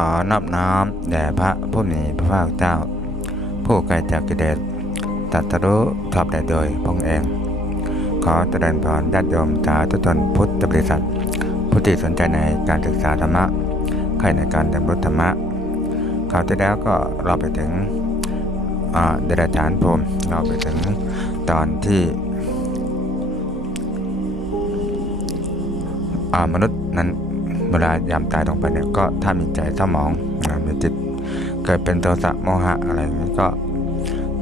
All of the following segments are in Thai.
ขอนอบน้อมแด่พระผู้มีพระภาคเจ้า ผู้ไกลจากกิเลสตรัสรู้ชอบได้โดยพงเอง ขอเจริญพรญาติโยมสาธุชนพุทธบริษัท ผู้ที่สนใจในการศึกษาธรรมะใครในการเรียนรู้ธรรมะคราวที่แล้วก็เราไปถึงอ่าเดรัจฉานพรมเราไปถึงตอนที่อ่ามนุษย์นั้น เวลายามตายลงไปเนี่ยก็ถ้ามีใจเศร้าหมองอ่ามีจิตเกิดเป็นโทสะโมหะอะไรอย่างนี้ก็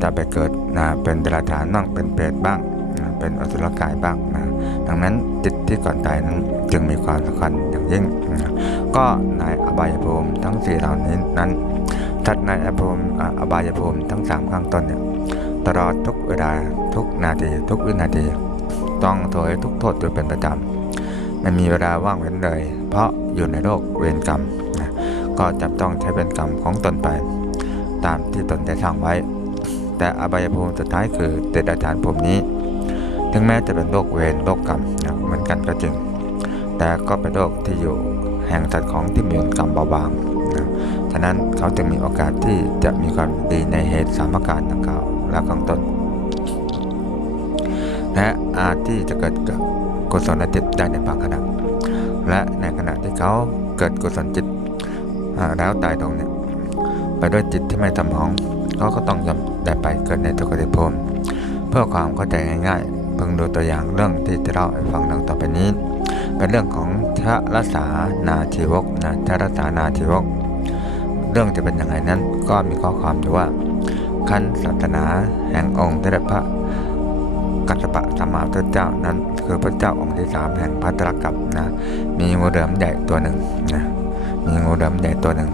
จะไปเกิดนะเป็นเดรัจฉานบ้างเป็นเปรตบ้างนะเป็นอสุรกายบ้างนะดังนั้นจิตที่ก่อนตายนั้นจึงมีความสำคัญอย่างยิ่งนะก็ในอบายภูมิทั้งสี่เหล่านี้นั้นทัดในอบายภูมิอบายภูมิทั้งสามข้างต้นเนี่ยตลอดทุกเวลาทุกนาทีทุกวินาที ต้องโถยทุกโทษอยู่เป็นประจำ ไม่มีเวลาว่างเว้นเลย เพราะอยู่ในโลกเวรกรรมนะก็จะต้องใช้เป็นกรรมของตนไป ตามที่ตนได้สร้างไว้ แต่อบายภูมิสุดท้ายคือเดรัจฉานภูมินี้ ถึงแม้จะเป็นโลกเวรโลกกรรมนะเหมือนกันก็จริง แต่ก็เป็นโลกที่อยู่แห่งสัตว์ของที่มีกรรมเบาบางนะฉะนั้นเขาจึงมีโอกาสที่จะมีความดีในเหตุสามการดังกล่าวและข้างต้นและอาจที่จะเกิดกับ กุศลจิตได้ในบางขณะ และในขณะที่เขาเกิดกุศลจิตแล้วตายตรงเนี่ยไปด้วยจิตที่ไม่ทำห้องเขาก็ต้องยอมได้ไปเกิดในทุกขติภูมิเพื่อความเข้าใจง่ายๆเพิ่งดูตัวอย่างเรื่องที่จะเล่าให้ฟังดังต่อไปนี้ เป็นเรื่องของทะรสานาทีวกนะทะรสานาทีวก เรื่องจะเป็นยังไงนั้นก็มีข้อความอยู่ว่าขั้นศาสนาแห่งองค์เทพพระกัสสปะสัมมาพุทธเจ้านั้น คือพระเจ้าองค์ที่สามแห่งพัตตรกับนะมีงูเหลือมใหญ่ตัวหนึ่งนะมีงูเหลือมใหญ่ตัวหนึ่ง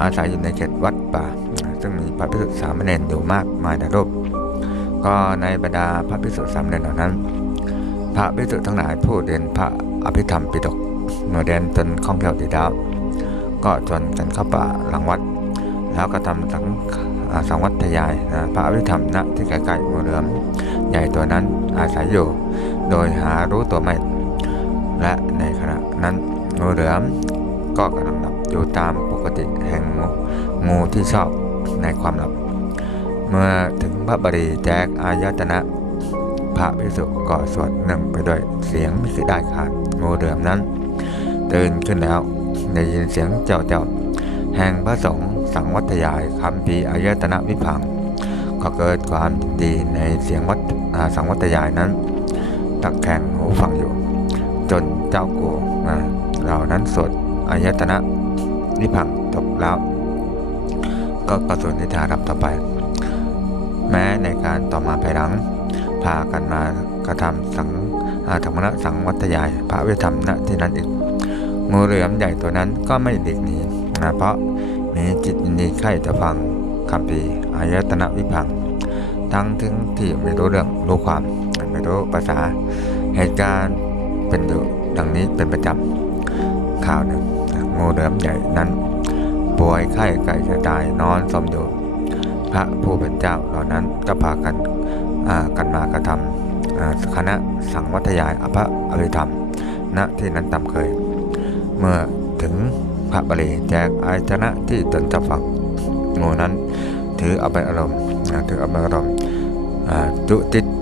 อาศัยอยู่ในเขตวัดป่า ซึ่งมีพระภิกษุสามเณรอยู่มากมายในรูป ก็ในบรรดาพระภิกษุสามเณรเหล่านั้น พระภิกษุทั้งหลายผู้เรียนพระอภิธรรมปิฎกเมื่อเรียนจนคล่องแคล่วดีแล้วก็ชวนกันเข้าป่าหลังวัด แล้วก็ทำสังสังวัตยายนะพระอภิธรรมณที่ใกลๆงูเหลือมใหญ่ตัวนั้นอาศัยอยู่ โดยหารู้ตัวไม่ และในขณะนั้นงูเหลือมก็กำลังหลับอยู่ตามปกติแห่งงูงูที่ชอบในความหลับ เมื่อถึงพระบรีแจกอายตนะ พระภิกษุก็สวดหนึ่งไปด้วยเสียงไม่คือได้ขาดงูเหลือมนั้น ตื่นขึ้นแล้วได้ยินเสียงเจ้าเจ้าแห่งพระสงฆ์สังวัตยายคำพีอายตนะวิพังก็เกิดความดีในเสียงวัดสังวัตยายนั้น ตักแข่งหูฟังอยู่ จนเจ้ากูอ่าเหล่านั้นสวดอายตนะนิพังจบแล้ว ก็กระสุนนิทารับต่อไป แม้ในการต่อมาภายหลัง พากันมากระทำสังอาธรรมะสังวัตยายพระวิธรรมณที่นั้นอีกงูเหลือมใหญ่ตัวนั้นก็ไม่หลีกหนีนะเพราะมีจิตยินดีใคร่จะฟังคำพีอายตนะวิพัง ทั้งถึงที่ไม่รู้เรื่องรู้ความ รู้ภาษา เหตุการณ์เป็นอยู่ดังนี้เป็นประจำข่าวหนึ่งงูเหลือมใหญ่นั้น ป่วยไข้ไก่จะตายนอนสมอยู่พระผู้เป็นเจ้าเหล่านั้นก็พากันอ่ากันมากระทำอ่าคณะสังวัตยายอภอภิธรรม ณที่นั้นตามเคย เมื่อถึงพระบริแจกอายตนะที่ตนจะฟังงูนั้นถือเอาไปอารมณ์ถือเอาไปอารมณ์จุติอ่า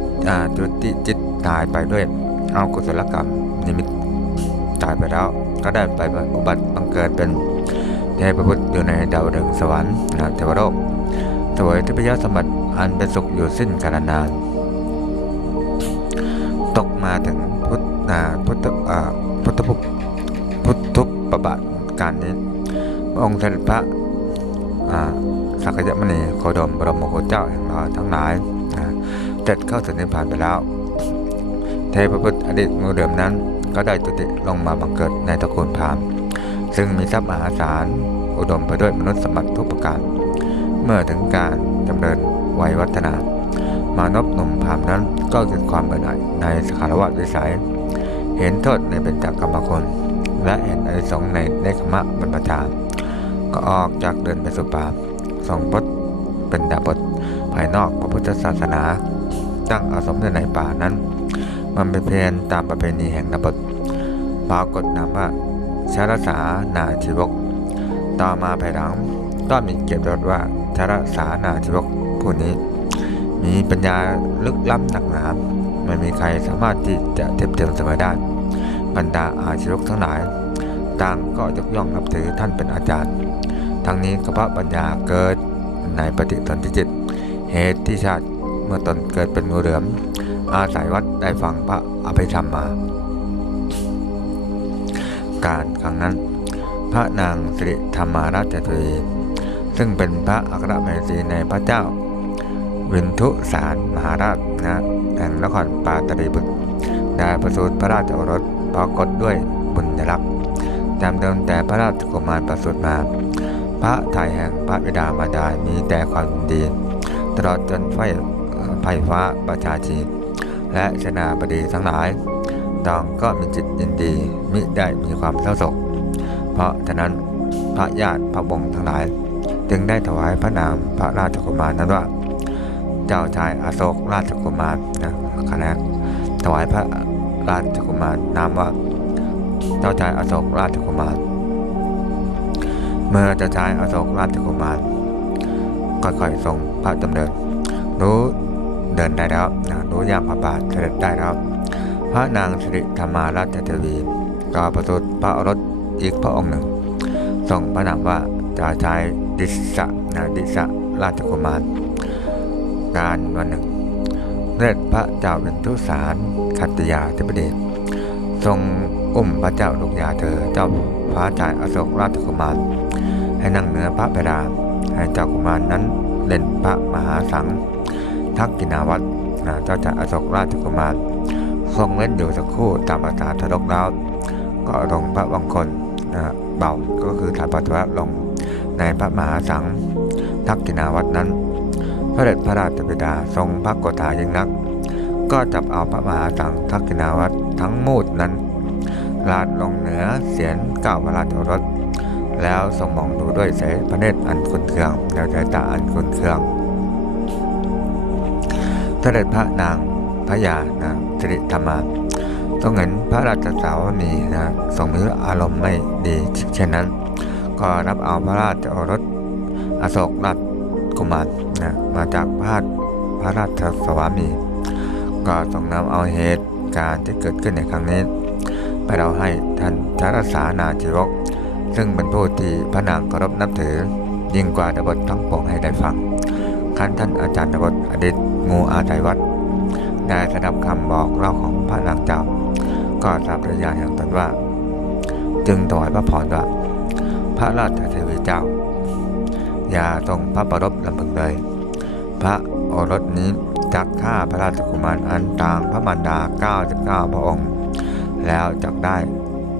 จุติจิตตายไปด้วยเอากุศลกรรมนิมิตตายไปแล้ว ก็ได้ไปอุบัติบังเกิดเป็นเทพบุตรอยู่ในดาวดึงสวรรค์นะเทวโลกสวยทิพยสมบัติอันเป็นสุขอยู่สิ้นกาลนาน ตกมาถึงพุทธพุทธพุทธภพพุทธุปปบาทการนี้องค์เสด็จพระสักยมณีโคดมบรมโคเจ้าแห่งเราทั้งหลาย จ็ดเข้าถึงนิพพานไปแล้ว เทพบุตรอดีตงูเดิมนั้น ก็ได้จุติลงมาบังเกิดในตระกูลพราหมณ์ซึ่งมีทรัพย์มหาศาลอุดมไปด้วยมนุษย์สมบัติทุกประการ เมื่อถึงการดำเนินวัยวัฒนามานพหนุ่มพราหมณ์นั้นก็เกิดความเบื่อหน่ายในสคารวะวิสัย เห็นโทษในเป็นจักกรรมคน และเห็นอนิสงในเนคขมะบรรพชาก็ออกจากเดินไปสู่ป่าทรงพจน์เป็นดาบทภายนอกพระพุทธศาสนา ตั้งอาสมในป่านั้น มันเป็นเพียนตามประเพณีแห่งดาบทปรากฏนามว่าชาลสานาชีวก ต่อมาภายหลังก็มีเกียรติยศว่าชรสานาธิวกผู้นี้ มีปัญญาลึกล้ำหนักหนาไม่มีใครสามารถที่จะเทียบเทียมเสมอได้บรรดาอาชีวกทั้งหลายต่างก็ยกย่องนับถือท่านเป็นอาจารย์ ทั้งนี้ก็เพราะปัญญาเกิดในปฏิสนธิจิต เหตุที่ชาติ เมื่อตอนเกิดเป็นงูเหลือม อาศัยวัดได้ฟังพระอภิธรรมมา การครั้งนั้น พระนางสิริธรรมาราชทวีซึ่งเป็นพระอัครมเหสีในพระเจ้า วินทุสารมหาราชนะแห่งนครปาตรีบุตรได้ประสูติพระราชโอรสปรากฏด้วยบุญรักษ์จำเดิมแต่พระราชกุมารประสูติมา พระไทยแห่งพระบิดามารดามีแต่ความดี ตลอดจนไฟ ไฟฟ้าประชาชีและชนาบดีทั้งหลายต่างก็มีจิตยินดี มิได้มีความเศร้าโศก เพราะฉะนั้นพระญาติพระวงทั้งหลาย จึงได้ถวายพระนามพระราชกุมารนั้นว่า เจ้าชายอโศกราชกุมารนะคณะถวายพระราชกุมารนามว่า เจ้าชายอโศกราชกุมาร เมื่อเจ้าชายอโศกราชกุมารค่อยๆทรงพระดำเนินรู้ เดินได้แล้วนะรู้ย่างพระบาทเสด็จได้แล้ว พระนางสิริธรรมาราชเทวีก็ประสูติพระอรสอีกพระองค์หนึ่งทรงพระนามว่าจาชายดิสะนะดิสะราชกุมารการวันหนึ่งเลือดพระเจ้าเป็นทุสารขัตติยาธิบดีทรงอุ้มพระเจ้าลูกยาเธอเจ้าฟ้าชายอโศกราชกุมาร ให้นั่งเหนือพระเพดานให้เจ้ากุมารนั้นเล่นพระมหาสัง ทักกินาวัตรเจ้าชายอโศกราชกุมาร ทรงเล่นอยู่สักครู่ตามภาษาทดกแล้วก็ลงพระวังคนเบาก็คือถ่ายปัสสาวะลงในพระมหาสังทักกินาวัตรนั้น พระเดชพระราชบิดาทรงพระกฏายิ่งนัก ก็จับเอาพระมหาสังทักกินาวัตรทั้งมูดนั้นลาดลงเหนือเสียนเก้าพระราชโอรสแล้วทรงมองดูด้วยสายพระเนตรอันคุนเคืองแล้วสายตาอันคุนเคือง พระเดชพระนางพระยานะสิริธรรมาทรงเห็นพระราชสาวนีนะทรงมีอารมณ์ไม่ดีเช่นนั้น ก็รับเอาพระราชโอรสอโศกราชกุมารนะมาจากพระพระราชสวามี ก็ทรงนำเอาเหตุการณ์ที่เกิดขึ้นในครั้งนี้ ไปเราให้ท่านชารสานาจิวก ซึ่งเป็นผู้ที่พระนางเคารพนับถือยิ่งกว่าดบททั้งปวงให้ได้ฟัง ขั้นท่านอาจารย์ดบทอดิตงูอาไตวัดได้สดับคำบอกเล่าของพระนางเจ้า ก็ทราบระยะแห่งตนว่า จึงถวายพระพรว่าพระราชเทวีเจ้า อย่าทรงพระประรบลำพึงเลย พระโอรสนี้จักฆ่าพระราชกุมารอันต่างพระมารดา 99 พระองค์ แล้วจักได้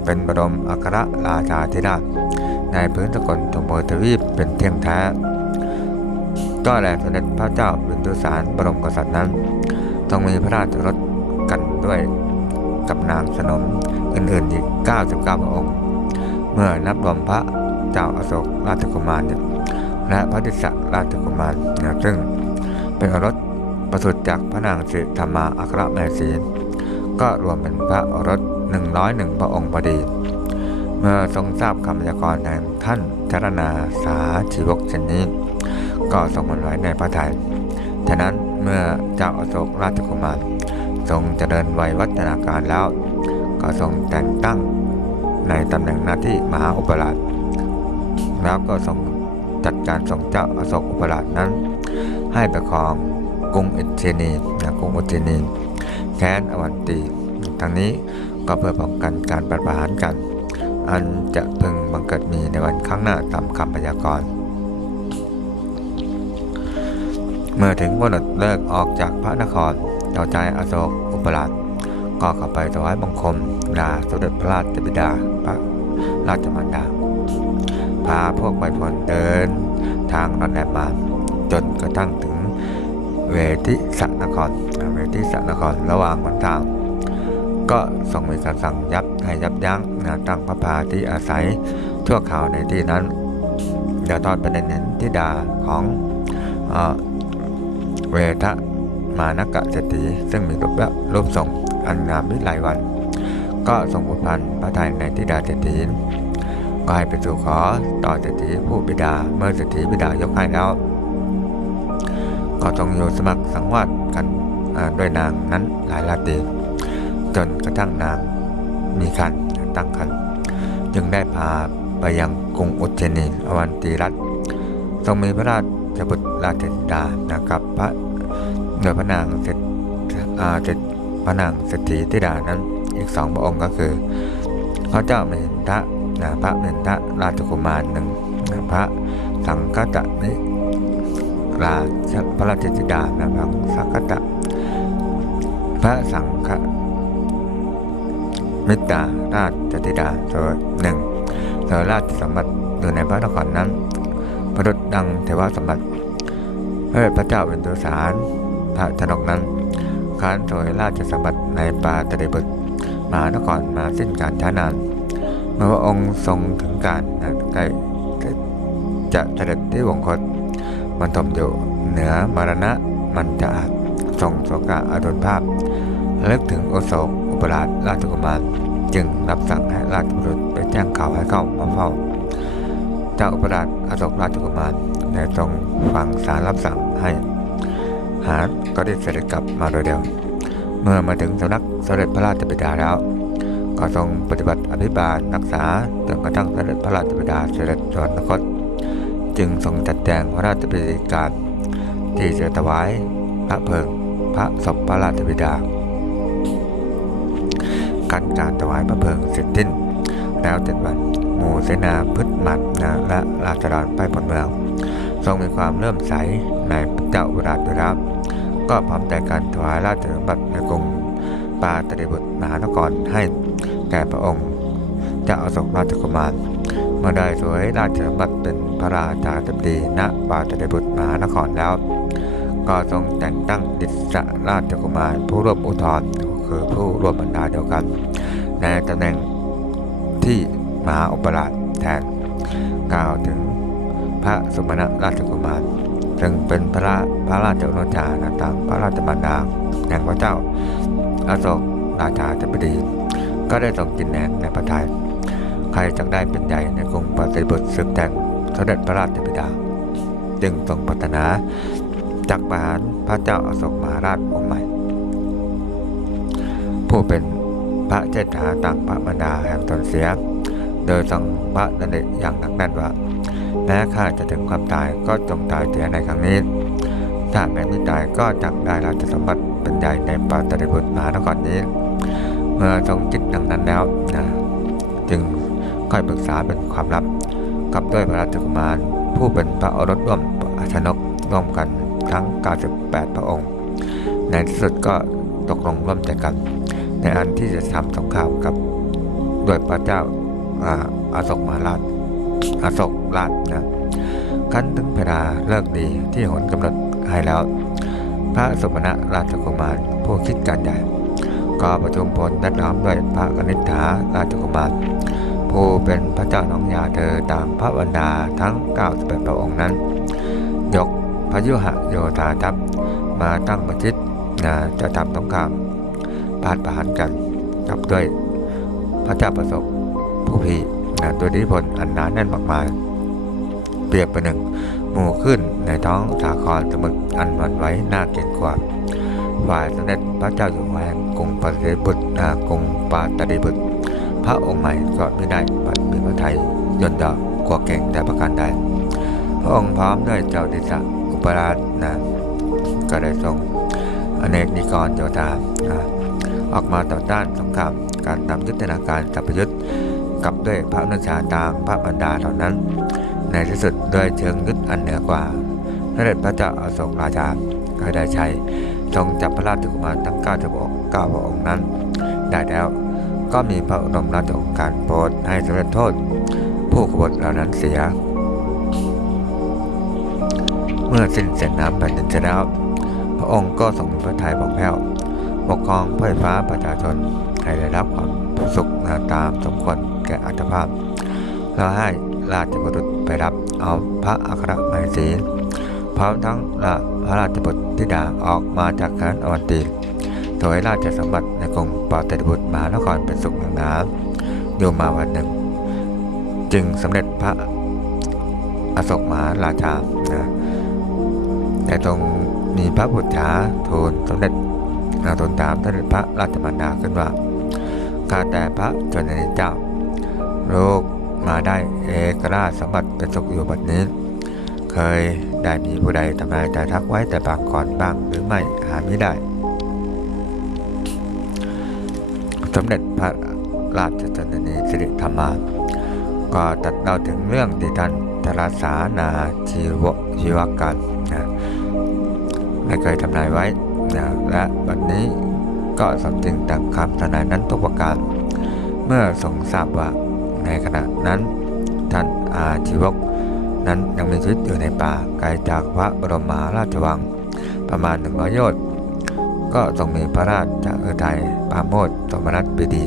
เป็นบรมอัครราชาธิราชในพื้นสกลทมโพทวีปเป็นเที่ยงแท้ ก็แลสมเด็จพระเจ้าวินทุสารบรมกษัตริย์นั้นต้องมีพระราชรถกันด้วยกับนางสนมอื่นๆอีก 99 พระองค์ เมื่อนับรวมพระเจ้าอโศกราชกุมารและพระดิษะราชกุมารนะซึ่งเป็นอรสประสูติจากพระนางสิธรรมาอัครแม่ศีก็รวมเป็นพระอรส 101 พระองค์พอดี เมื่อทรงทราบคำพยากรณ์แห่งท่านจารณาสาชีวกเช่นนี้ ก็ทรงมันไว้ในพระทยัยฉะนั้นเมื่อเจ้าอโศกราชกุมารทรงเจริญวัยวัฒนาการแล้ว ก็ทรงแต่งตั้งในตำแหน่งหน้าที่มหาอุปราชแล้วก็ทรงจัดการส่งเจ้าอโศกอุปราชนั้น ให้ประคองกรุงอิตเทนีนะกรุงอุตเทนีแค้นอวันตีทั้งนี้ก็เพื่อป้องกันการปฏิหารกัน อันจะพึงบังเกิดมีในวันข้างหน้าตามคำพยากรณ์ เมื่อถึงวันเลิกออกจากพระนครเจ้าชายอโศกอุปราชก็เข้าไปถวายบังคมลาสมเด็จพระราชบิดาพระราชมารดา พาพวกไปพลเดินทางรอนแรมมาจนกระทั่งถึงเวทิสนคร เวทิสนครระหว่างวันทาง ก็ทรงมีคำสั่งยับให้ยับยั้งนะตั้งพระพาที่อาศัยชั่วข่าวในที่นั้นเดี๋ยวทอดประเด็นเห็นทิดาของ เวทมานกะเศรษฐีซึ่งมีรูปแบบรูปทรงอันงามวิไลวัน ก็ทรงบุพันพระทัยในทิดาเศรษฐีก็ให้ไปสู่ขอต่อเศรษฐีผู้บิดาเมื่อเศรษฐีบิดายกให้แล้วก็ต้องอยู่สมัครสังวาสกันด้วยนางนั้นหลายราตรีจนกระทั่งนางมีคันตั้งคันจึงได้พาไปยังกรุงอุจเจนีอวันตีรัตทรงมีพระราชบุตรราชธิดานะครับพระ โดยพระนางเสร็จเสร็จพระนางเศรษฐีธิดานั้นอีกสองพระองค์ก็คือ พระเจ้าเมหินทะนะพระเมหินทะราชกุมารหนึ่งนะพระสังคตะนิราชพระราชธิดานะพระสังคตะพระสังฆมิตราราชธิดาโดยหนึ่งโดยราชสมบัติอยู่ในพระนครนั้น ประดุจดังเทวสมบัติพระเจ้าเป็นตัวสาร พระชนกนั้นค้านโดยราชสมบัติในป่าตะเดบุตรมหานครมาสิ้นการช้านานเมื่อพระองค์ทรงถึงการใกล้จะเสด็จที่วงคตมันทมอยู่เหนือมรณะมันจะอาจทรงโศกะอดุลภาพระลึกถึงโอโศกอุปราชราชกุมาร จึงรับสั่งให้ราชบุรุษไปแจ้งข่าวให้เข้ามาเฝ้า เจ้าอุปราชอโศกราชกุมารได้ทรงฟังสารรับสั่งให้ หาก็ได้เสด็จกลับมาโดยเดียวเมื่อมาถึงสำนักเสด็จพระราชบิดาแล้ว ก็ทรงปฏิบัติอภิบาลรักษาจนกระทั่งเสด็จพระราชบิดาเสด็จสวรรคต จึงทรงจัดแจงพระราชพิธีการ ที่จะถวายพระเพลิงพระศพพระราชบิดาการการถวายพระเพลิงเสร็จสิ้น แล้วเจ็ดวันหมู่เสนาพืชหมัดนะและราชดรไปผลเมือง ทรงมีความเริ่มใสในพระเจ้าอุราชด้วยแล้วก็พร้อมใจการถวายราชสมบัติในกรุงปาตริบุตรมหานครให้แก่พระองค์เจ้าอโศกราชกุมารเมื่อได้สวยราชสมบัติเป็นพระราชาธิบดีณปาตริบุตรมหานครแล้ว ก็ทรงแต่งตั้งดิษราชกุมารผู้ร่วมอุทธรคือผู้ร่วมบรรดาเดียวกัน ในตำแหน่งที่มหาอุปราชแทนกล่าวถึง พระสมณราชกุมารซึ่งเป็นพระพระราชโอรสานะตามพระราชบัญดาแห่งพระเจ้าอโศกราชาธิบดี ก็ได้ทรงกินแหนงในพระทัยใครจังได้เป็นใหญ่ในกรุงปฏิบุตรสืบแต่งเสด็จพระราชบิดา จึงทรงปรารถนาจักประหารพระเจ้าอโศกมหาราชองค์ใหม่ ผู้เป็นพระเจษฐาต่างพระบรรดาแห่งตนเสีย โดยทรงพระดำริอย่างหนักแน่นว่า แม้ข้าจะถึงความตายก็จงตายเสียในครั้งนี้ ถ้าแม้ไม่ตายก็จักได้ราชสมบัติเป็นใหญ่ในปาตริบุตรมหานครนี้ เมื่อทรงคิดดังนั้นแล้วนะจึงค่อยปรึกษาเป็นความลับ กับด้วยพระราชกุมาร ผู้เป็นพระอรสร่วมอาชนกร่วมกันทั้ง 98 พระองค์ ในที่สุดก็ตกลงร่วมใจกัน ในอันที่จะทำสงครามกับด้วยพระเจ้าอาอโศกมหาราชอาโศก ราชนะขั้นถึงเวลาเลิกดีที่หนกำหนดให้แล้ว พระสมณะราชกุมารผู้คิดการใหญ่ ก็ประชุมพลนัดล้อมด้วยพระกนิษฐาราชกุมารผู้เป็นพระเจ้าน้องยาเธอตามพระบรรดาทั้ง98พระองค์นั้น ยกพระยุหโยธาทัพมาตั้งประชิดนะจะทำสงครามพาดประหารกันกับด้วยพระเจ้าประสบผู้พีนะตัวอิทธิพลอันหนาแน่นมากมาย รียบประหนึ่งหมู่ขึ้นในท้องสาครสมุทรอันหวันไหว้น่าเกรงกลัวฝ่ายสมเด็จพระเจ้าอยู่หัวแห่งกรุงปาริบุตรนะกรุงปาตริบุตร พระองค์ใหม่ก็ไม่ได้ปัดมีพระไทยยนต์ดอกกว่าเก่งแต่ประการใดพระองค์พร้อมด้วยเจ้าดิษะอุปราชนะก็ได้ทรงอเนกนิกรโยธาออกมาต่อต้านสงครามการนำยุทธนาการสัพยุทธกับด้วยพระนุชาตามพระบรรดาเหล่านั้น ในที่สุดด้วยเชิงยุทธอันเหนือกว่าพระเดชพระเจ้าอโศกราชาก็ได้ใช้ทรงจับพระราชกุมารทั้ง9พระองค์9พระองค์นั้น ได้แล้วก็มีพระอุดมราชองค์การโปรดให้สำเร็จโทษ ผู้กบฏเหล่านั้นเสีย เมื่อสิ้นเสร็จน้ำแผ่นดินเสร็จแล้ว พระองค์ก็ทรงพระทัยผ่องแผ้วปกครองเพื่อฟ้าประชาชนให้ได้รับความสุขนาตามสมควรแก่อัตภาพแล้วให้ ราชบุตรไปรับเอาพระอัครมเหสีพร้อมทั้งละพระราชบุตรธิดาออกมาจากแคว้นอวันตีถวยราชสมบัติในกรุงปาตริบุตรมหานครเป็นสุขหนาอยู่มาวันหนึ่ง จึงสำเร็จพระอโศกมหาราชานะแต่ตรงมีพระบุตรชาทูลสมเด็จนาทูลถามสมเด็จพระราชมารดาขึ้นว่าข้าแต่พระชนนีเจ้าโลก มาได้เอกราชสมบัติเป็นสุขอยู่บัดนี้ เคยได้มีผู้ใดทำลายแต่ทักไว้แต่ปากก่อนบ้างหรือไม่หาไม่ได้ สมเด็จพระราชชนนีสิริธรรมา ก็ตัดเล่าถึงเรื่องที่ท่านทราสานาชีวชีวกันนะไม่เคยทำนายไว้นะและบัดนนี้ก็สมจริงดังคำทนายนั้นทุกประการ เมื่อทรงทราบว่า ในขณะนั้น ท่านอาชีวกนั้นยังมีชีวิตอยู่ในป่าไกลจากพระบรมมหาราชวังประมาณหนึ่งร้อยโยชน์ก็ทรงมีพระราชเออไทยปราโมทสมนัตปิดี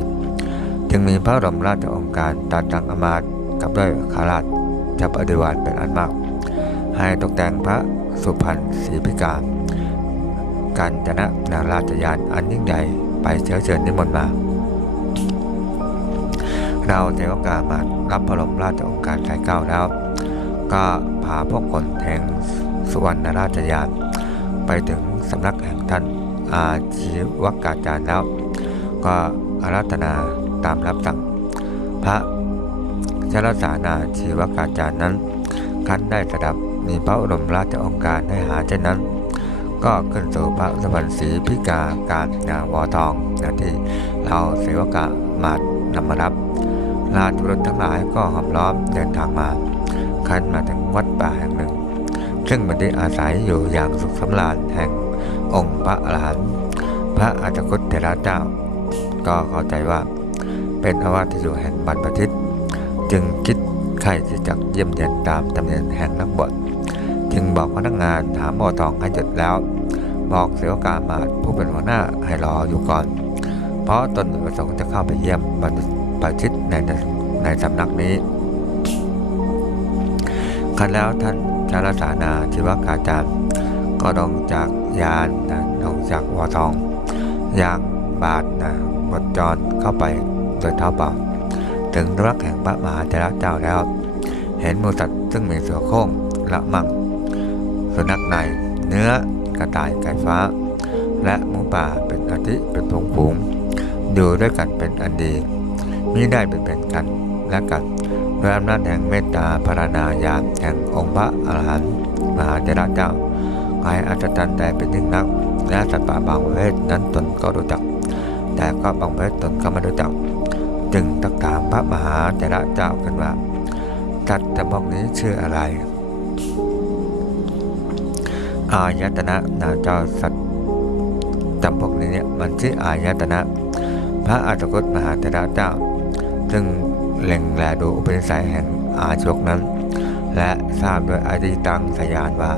จึงมีพระบรมราชองการตัดตังอมาตกับด้วยขาราชจับอดิวานเป็นอันมาก ให้ตกแต่งพระสุพรรณศรีพิการการจนะนาราชยานอันยิ่งใหญ่ไปเชื้อเชิญนิมนต์มา เราเทวกามารับพระบรมราชโองการสายเก้าแล้ว ก็พาพวกคนแห่งสุวรรณราชยานไปถึงสำนักแห่งท่านอาชีวกาจารย์แล้ว ก็อาราธนาตามรับสั่ง พระชรสานาชีวกาจารย์นั้น คันได้สดับมีพระบรมราชโองการให้หาเช่นนั้น ก็ขึ้นสู่พระสวรรค์ศรีพิกาการนาวอทองนะที่เราเสวกามาดนำมารับ ราชบุรุษทั้งหลายก็หอมล้อมเดินทางมาคันมาถึงวัดป่าแห่งหนึ่ง ซึ่งมันได้อาศัยอยู่อย่างสุขสำราญแห่งองค์พระอรหันต์พระอาจคุตเถระเจ้า ก็เข้าใจว่า เป็นอาวาสที่อยู่แห่งบรรพทิตจึงคิดใครที่จะเยี่ยมเยียนตามตำเนียนแห่งนักบวชจึงบอกพนักงานถามบอทองให้หยุดแล้ว บอกเสวกามาผู้เป็นหัวหน้าให้รออยู่ก่อน เพราะตนประสงค์จะเข้าไปเยี่ยมบรรพ ปราชิตในในสำนักนี้ครั้นแล้วท่านจารสานาชิวกาจารย์ก็ลงจากยานนะลงจากวอทองยางบาทนะบดจรเข้าไปโดยเท้าเปล่าถึงรักแห่งพระมหาเถระเจ้าแล้ว เห็นมูสัตว์ซึ่งมีเสือโคร่งละมัง สุนัขในเนื้อกระต่ายไก่ฟ้า และหมูป่าเป็นอาทิเป็นผงผงอยู่ด้วยกันเป็นอันดี มิได้เป็นเป็นกันและกันด้วยอำนาจแห่งเมตตาพรณายามแห่งองค์พระอรหันต์มหาเถระเจ้าหายอัศจรรย์แต่เป็นยิ่งนัก และสัตว์ป่าบางประเภทนั้นตนก็รู้จัก แต่ก็บางประเภทตนก็ไม่รู้จัก จึงตักถามพระมหาเถระเจ้ากันว่าสัตว์จำพวกนี้ชื่ออะไร อายตนะนาเจ้าสัตว์จำพวกนี้เนี่ยมันชื่ออายตนะ พระอาจกุตมหาเถระเจ้า ซึ่งเล็งแลดูอุปนิสัยแห่งอาชกนั้น และทราบด้วยอดีตังสยานว่า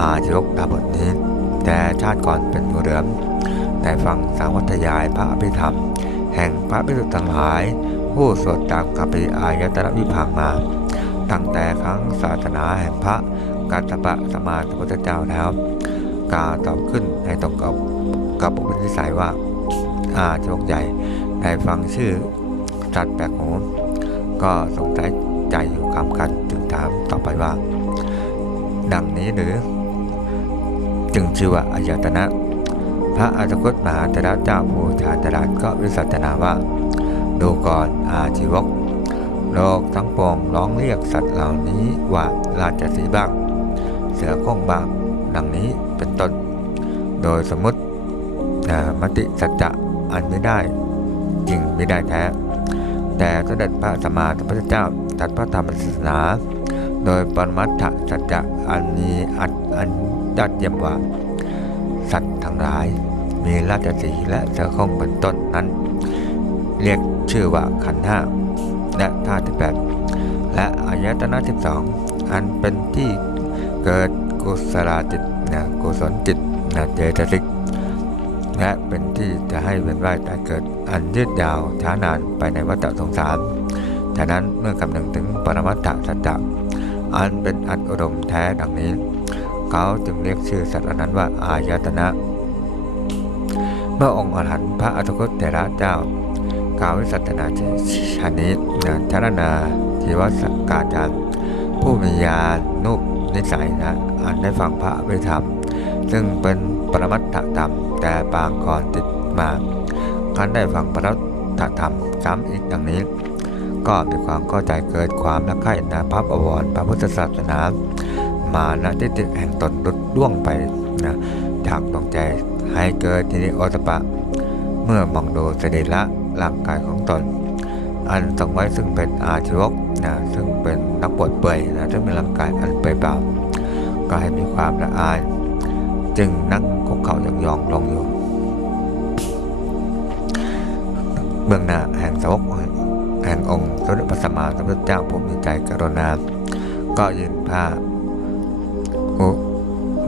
อาชกดาบทนี้ แต่ชาติก่อนเป็นงูเหลือมในฟังสังวัตยายพระอภิธรรม แห่งพระภิกษุทั้งหลาย ผู้สวดตามคำปิอายตนะวิพังมา ตั้งแต่ครั้งศาสนาแห่งพระกัตตปะสมาสัมพุทธเจ้าแล้วกล่าตอบขึ้นในตรงกับกับอุปนิสัยว่าอาชคใหญ่ได้ฟังชื่อ สัตว์แปลกหูก็สงสัยใจอยู่คำกันจึงถามต่อไปว่า ดังนี้หรือ จึงชื่อว่าอายตนะ พระอาจกุตมหาเถระเจ้าผู้ชาญฉลาดก็วิสัชนาว่า ดูก่อนอาชีวก โลกทั้งปวงร้องเรียกสัตว์เหล่านี้ว่าราชสีบ้าง เสือโคร่งบ้าง ดังนี้เป็นต้น โดยสมมติมติสัจจะอันไม่ได้ จริงไม่ได้แท้ แต่สมเด็จพระสัมมาสัมพุทธเจ้าตรัดพระธรรมศาสนา โดยปรมัตถสัจจะอันมีอัดอันยอดเยี่ยมว่า สัตว์ทั้งหลาย มีราชสีและเสือโคร่งเป็นต้นนั้น เรียกชื่อว่าขันธ์ห้าและธาตุแปดและอายตนะที่สองอันเป็นที่เกิดกุศลจิตนะกุศลจิตนะเจตสิก และเป็นที่จะให้เวียนว่ายตายเกิดอันยืดยาวช้านานไปในวัฏสงสารฉะนั้นเมื่อคำนึงถึงปรมัตถสัจจะอันเป็นอันอุดมแท้ดังนี้ เขาจึงเรียกชื่อสัตว์นั้นว่าอายตนะ เมื่อองค์อรหันต์พระอัตถกุตเถระเจ้ากล่าววิสัชนาชานินะชรนาทีวสกาจาร์ผู้มีญาณนุปนิสัยนะอันได้ฟังพระอภิธรรม ซึ่งเป็นปรมัตถธรรม แต่ปางก่อนติดมาคันได้ฟังปรมัตถธรรมซ้ำอีกดังนี้ ก็มีความเข้าใจเกิดความรักใคร่ในพระบวรพระพุทธศาสนา มาณทิฏฐิแห่งตนลุดล่วงไปนะจากดวงใจให้เกิดทีนิโอตปะ เมื่อมองดูสรีระร่างกายของตน อันทรงไว้ซึ่งเป็นอาชีวกนะซึ่งเป็นนักบวชเปื่อยนะซึ่งเป็นร่างกายอันเปื่อยเปล่าก็ให้มีความละอาย จึงนั่งคุกเข่ายองยองๆลงอยู่เบื้องหน้าแห่งสาวกแห่งองค์สมเด็จพระสัมมาสัมพุทธเจ้าผู้มีใจกรุณา ก็ยืนผ้าอุ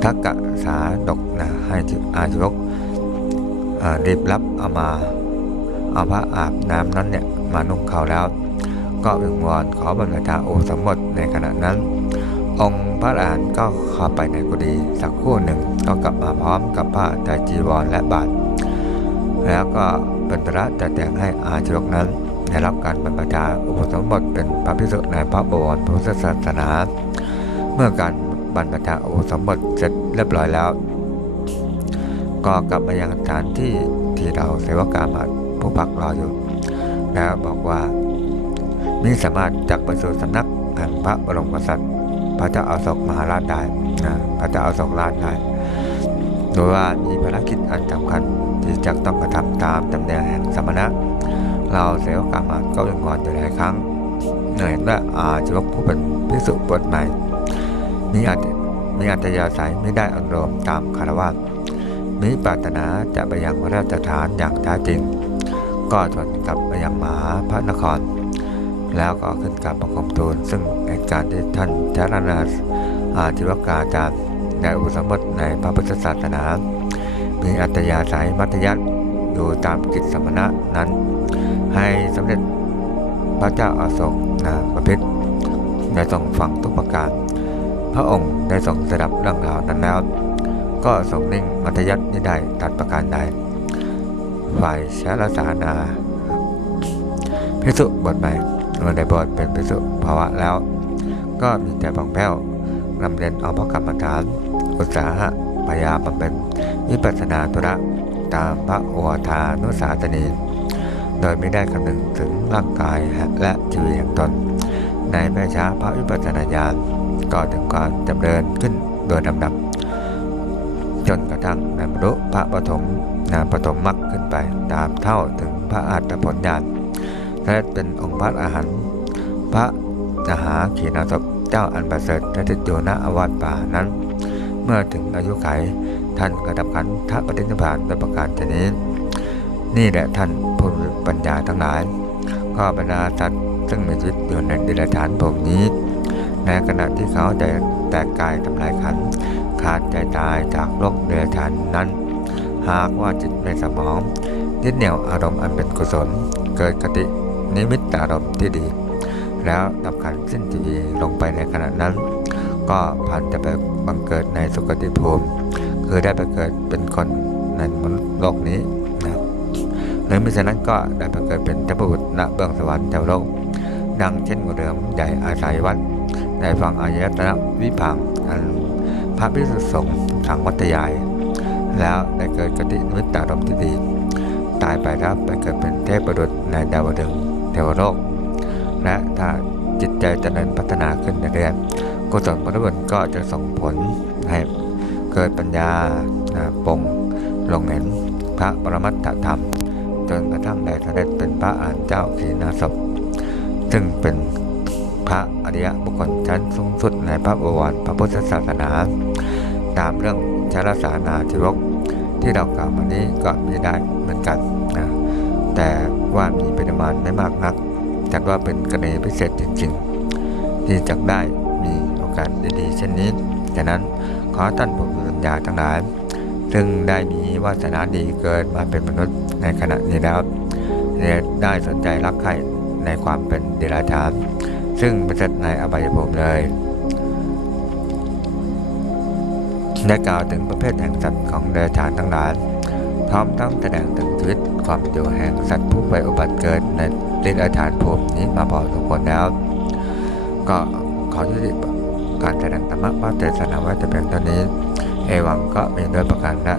ทักกะสาดกนะให้อาชวกรีบรับเอามาเอาผ้าอาบน้ำนั้นเนี่ยมานุ่งเขาแล้ว ก็วิงวอนขอบรรดาโอสมบทในขณะนั้น พระอรหันต์ก็เข้าไปในกุฏิสักครู่หนึ่ง ก็กลับมาพร้อมกับผ้าไตรจีวรและบาตรแล้วก็เป็นธุระจะแต่งให้อาชีวกนั้นได้รับการบรรพชาอุปสมบทเป็นพระภิกษุในพระบวรพระพุทธศาสนา เมื่อการบรรพชาอุปสมบทเสร็จเรียบร้อยแล้ว ก็กลับมายังสถานที่ที่เราเสวกามาผู้พักรออยู่ แล้วบอกว่ามิสามารถจักไปสู่สำนักแห่งพระบรมกษัตริย์ พระเจ้าอาศกมหาราชได้นะพระเจ้าอาศกราชได้ โดยว่ามีภารกิจอันสำคัญที่จะต้องกระทำตามตำแหน่งแห่งสมณะ เราเสวกามาก็ยังงอนอยู่หลายครั้งเหนื่อยและอาชีวกผู้เป็นพิสุบทใหม่ มีอัตมีอัตยาศัยไม่ได้อารมณ์ตามคารวะมีปรารถนาจะไปยังพระราชฐานอย่างแท้จริง ก็ชวนกลับไปยังมหาพระนคร แล้วก็ขึ้นกราบประคมทูลซึ่งเหตุการณ์ที่ท่านจารณาอาธิวกาจารย์ในอุสมบทในพระพุทธศาสนา มีอัตยาศัยมัธยัติอยู่ตามกิจสมณะนั้น ให้สำเร็จพระเจ้าอาโศกนาประพิษได้ทรงฟังทุกประการ พระองค์ได้ทรงสดับเรื่องราวนั้นแล้ว ก็ทรงนิ่งมัธยัตินี้ได้ตัดประการใดฝ่ายชาลสานาพิสุบทใหม่ เมื่อได้บทเป็นพิสุภาวะแล้ว ก็มีแต่บองแผ้วลำเรียนเอาพระกรรมฐาน อุตสาหะพยายามบำเพ็ญวิปัสสนาธุระตามพระโอวาทานุสาสนีโดยไม่ได้คำนึงถึงร่างกายและชีวิตของตน ในแม่ช้าพระวิปัสสนาญาณก็ถึงการดำเนินขึ้นโดยลำดับ จนกระทั่งในบรรลุพระปฐมนาปฐมมรรคขึ้นไปตามเท่าถึงพระอาตถผลญาณ และเป็นองค์พระอาหารพระมหาขีณาสพเจ้าอันประเสริฐและติดอยู่ณอวาสป่านั้น เมื่อถึงอายุไขท่านกระดับขันธปฏินิพพานโดยประการชนี้ นี่แหละท่านผู้มีปัญญาทั้งหลายก็บรรดาสัตว์ซึ่งมีชีวิตอยู่ในดิลฐานผมนี้ ในขณะที่เขาจะแตกกายทำลายขัน ขาดใจตายจากโลกเดรัจฉานนั้น หากว่าจิตในสมองยึดเหนี่ยวอารมณ์อันเป็นกุศล เกิดกติ นิมิตอารมณ์ที่ดี แล้วดับขันสิ้นทีวีลงไปในขณะนั้น ก็พันจะไปบังเกิดในสุคติภูมิ คือได้ไปเกิดเป็นคนในมนุษย์โลกนี้นะหรือมิฉะนั้นก็ได้ไปเกิดเป็นเทพบุตรณเบื้องสวรรค์เจ้าโลก ดังเช่นงูเหลือมใหญ่อาศัยวัดได้ฟังอายตนะวิพังอันพระพิสุสงฆ์สังวัตยาย แล้วได้เกิดกตินิมิตตารมณ์ที่ดีตายไปแล้วไปเกิดเป็นเทพบุตรในดาวดึง ทวโลก และถ้าจิตใจเจริญพัฒนาขึ้นเรื่อยๆกุศลผลบุญก็จะส่งผลให้เกิดปัญญาปงลงเห็นพระปรมัตถธรรม จนกระทั่งได้สำเร็จเป็นพระอรหันเจ้าขีณาสพซึ่งเป็นพระอริยบุคคลชั้นสูงสุดในพระบวรพระพุทธศาสนา ตามเรื่องชาลสานาทิวกที่เรากล่าวมานี้ก็มีได้เหมือนกันนะแต่ว่ามี ปริมาณไม่มากนัก จัดว่าเป็นกรณีพิเศษจริง ๆ ที่จะได้มีโอกาสดีๆ เช่นนี้ฉะนั้นขอท่านผู้มีปัญญาทั้งหลาย ซึ่งได้มีวาสนาดีเกิดมาเป็นมนุษย์ในขณะนี้แล้วได้สนใจรักใคร่ในความเป็นเดรัจฉานซึ่งเป็นสัตว์ในอบายภูมิเลยได้กล่าวถึงประเภทแห่งสัตว์ของเดรัจฉานทั้งหลาย พร้อมต้องแสดงถึงชีวิตความอยู่แห่งสัตว์ผู้ไปอุบัติเกิดในดินอาถรรพ์ภูมินี้มาบอกทุกคนแล้ว ก็ขอยุติการแสดงธรรมะว่าเทศนาไว้แต่เป็นตอนนี้ เอวังก็มีด้วยประการละ